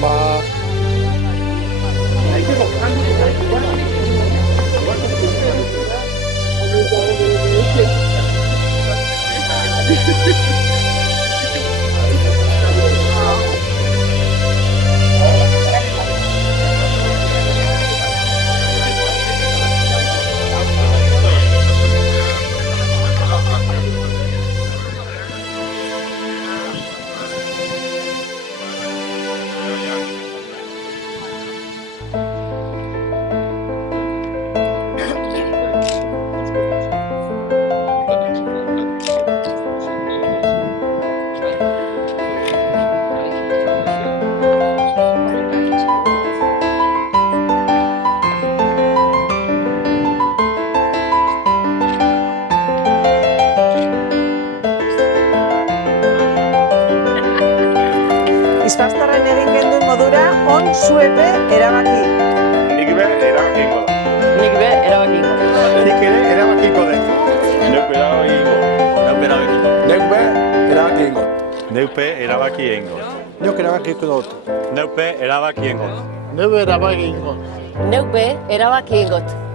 Ba... Izpastarren egin genduen modura, on zuepe erabaki. Nik be erabakiko da. Nik be erabakiko. Nik ere erabakiko dut. Neuk erabakiko. Neuk erabakiko. Neuk be, erabaki ingot. Neupe erabaki egingo. Neuk erabakiko dut. Neupe erabaki egingo. Neuk erabaki ingot. Neuk be erabaki ingot.